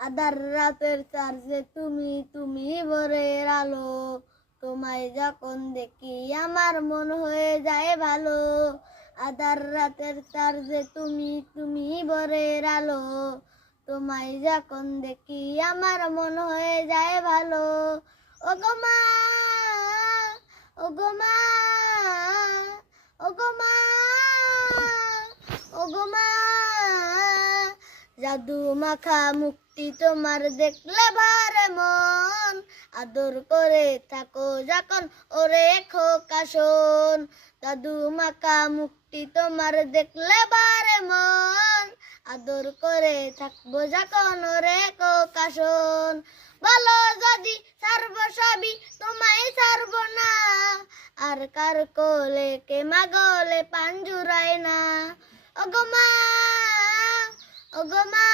আধার রাতের চার্জে তুমি তুমি ভোরের আলো, তোমায় যখন দেখি আমার মন হয়ে যায় ভালো। আধার রাতের চার্জে তুমি তুমি ভোরের আলো, তোমায় যখন দেখি আমার মন হয়ে যায় ভালো। ওগো মা, ওগো মা, ওগো মা, ওগো মা, জাদু মাখা মুক্তি তোমার দেখলে ভারে মন, আদর করে থাকো যখন ওরে খোকা শোন। জাদু মাখা মুক্তি তোমার দেখলে ভারে মন, আদর করে থাকবো যখন ওরে খোকা শোন। বলো যদি ছাড়ব সবই তোমায় ছাড়ব না, আর কার কোলে কে মাগলে পাঞ্জুরায় না। ওগো মা, ওগো মা,